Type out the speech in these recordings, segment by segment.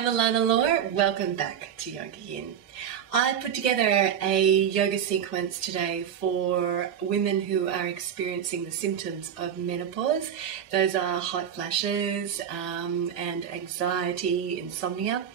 I'm Alana Law. Welcome back to YogaYin. I put together a yoga sequence today for women who are experiencing the symptoms of menopause. Those are hot flashes and anxiety, insomnia.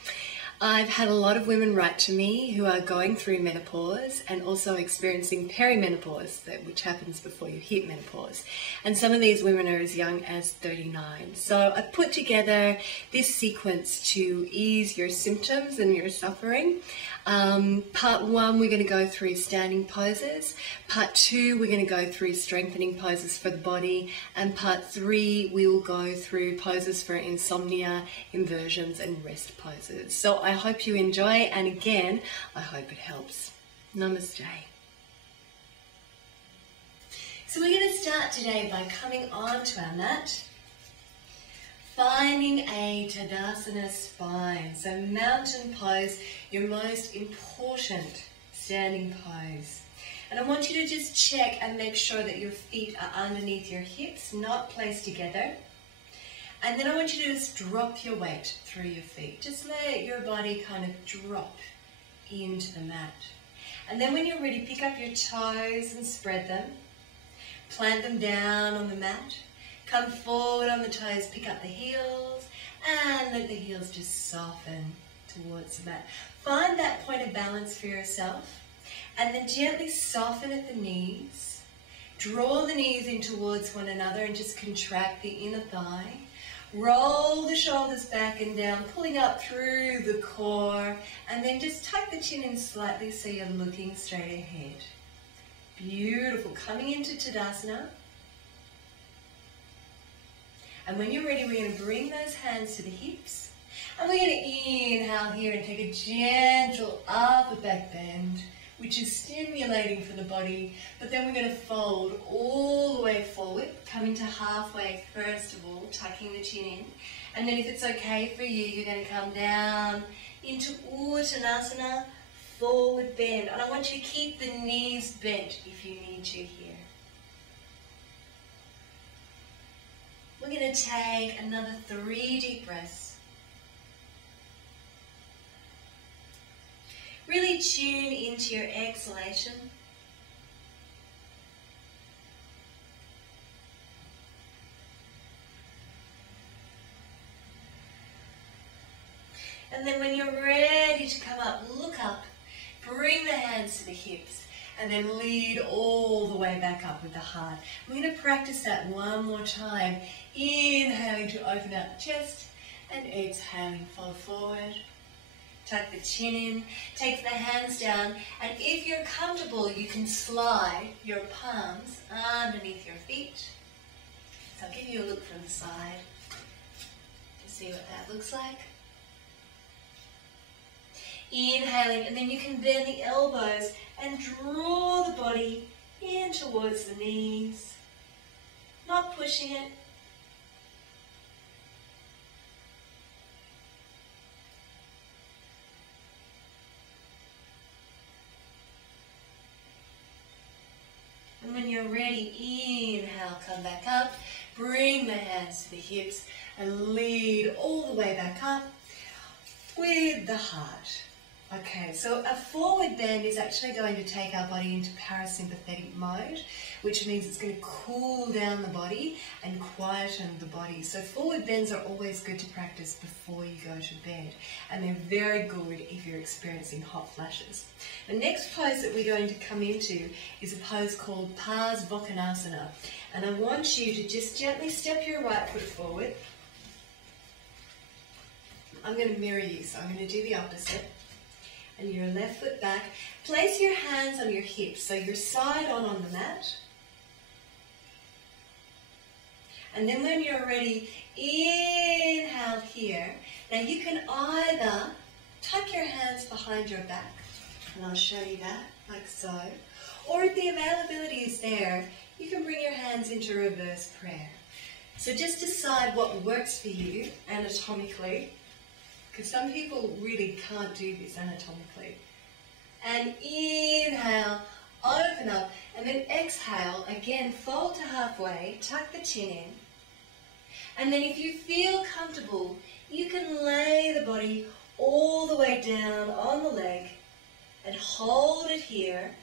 I've had a lot of women write to me who are going through menopause and also experiencing perimenopause, which happens before you hit menopause. And some of these women are as young as 39. So I put together this sequence to ease your symptoms and your suffering. Part 1, we're going to go through standing poses. Part 2, we're going to go through strengthening poses for the body. And Part 3, we will go through poses for insomnia, inversions and rest poses. So I hope you enjoy, and again, I hope it helps. Namaste. So we're going to start today by coming onto our mat, finding a Tadasana spine. So mountain pose, your most important standing pose. And I want you to just check and make sure that your feet are underneath your hips, not placed together. And then I want you to just drop your weight through your feet. Just let your body kind of drop into the mat. And then when you're ready, pick up your toes and spread them. Plant them down on the mat. Come forward on the toes, pick up the heels, and let the heels just soften towards the mat. Find that point of balance for yourself, and then gently soften at the knees. Draw the knees in towards one another and just contract the inner thigh. Roll the shoulders back and down, pulling up through the core, and then just tuck the chin in slightly so you're looking straight ahead. Beautiful. Coming into Tadasana. And when you're ready, we're going to bring those hands to the hips. And we're going to inhale here and take a gentle upper back bend, which is stimulating for the body. But then we're going to fold all the way forward, coming to halfway first of all, tucking the chin in. And then if it's okay for you, you're going to come down into Uttanasana, forward bend. And I want you to keep the knees bent if you need to here. We're going to take another 3 deep breaths. Really tune into your exhalation. And then when you're ready to come up, look up, bring the hands to the hips. And then lead all the way back up with the heart. We're going to practice that one more time. Inhaling to open out the chest and exhaling, fold forward. Tuck the chin in, take the hands down, and if you're comfortable, you can slide your palms underneath your feet. So I'll give you a look from the side to see what that looks like. Inhaling, and then you can bend the elbows and draw the body in towards the knees, not pushing it. And when you're ready, inhale, come back up, bring the hands to the hips and lead all the way back up with the heart. Okay, so a forward bend is actually going to take our body into parasympathetic mode, which means it's going to cool down the body and quieten the body. So forward bends are always good to practice before you go to bed, and they're very good if you're experiencing hot flashes. The next pose that we're going to come into is a pose called Parsvakonasana, and I want you to just gently step your right foot forward. I'm going to mirror you, so I'm going to do the opposite. And your left foot back. Place your hands on your hips, so you're side on the mat. And then when you're ready, inhale here. Now you can either tuck your hands behind your back, and I'll show you that, like so. Or if the availability is there, you can bring your hands into reverse prayer. So just decide what works for you anatomically, because some people really can't do this anatomically. And inhale, open up, and then exhale, again, fold to halfway, tuck the chin in. And then if you feel comfortable, you can lay the body down on the leg and hold it here.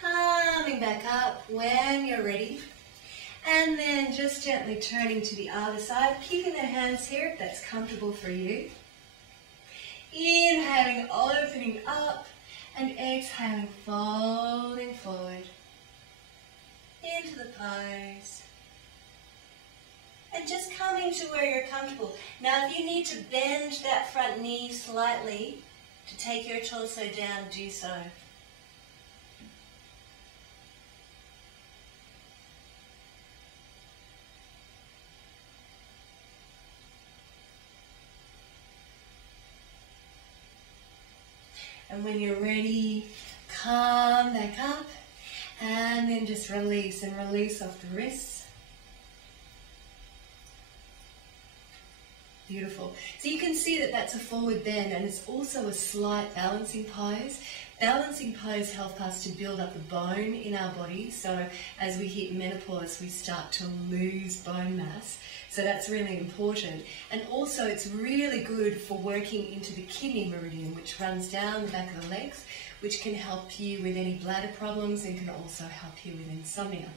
Coming back up when you're ready. And then just gently turning to the other side, keeping the hands here if that's comfortable for you. Inhaling, opening up, and exhaling, folding forward into the pose. And just coming to where you're comfortable. Now if you need to bend that front knee slightly to take your torso down, do so. And when you're ready, come back up and then just release and release off the wrists. Beautiful. So you can see that that's a forward bend and it's also a slight balancing pose. Balancing pose helps us to build up the bone in our body. So as we hit menopause, we start to lose bone mass. So that's really important. And also it's really good for working into the kidney meridian, which runs down the back of the legs, which can help you with any bladder problems and can also help you with insomnia.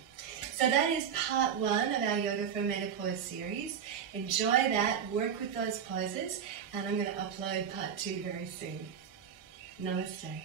So that is part 1 of our Yoga for Menopause series. Enjoy that, work with those poses, and I'm going to upload part 2 very soon. Namaste.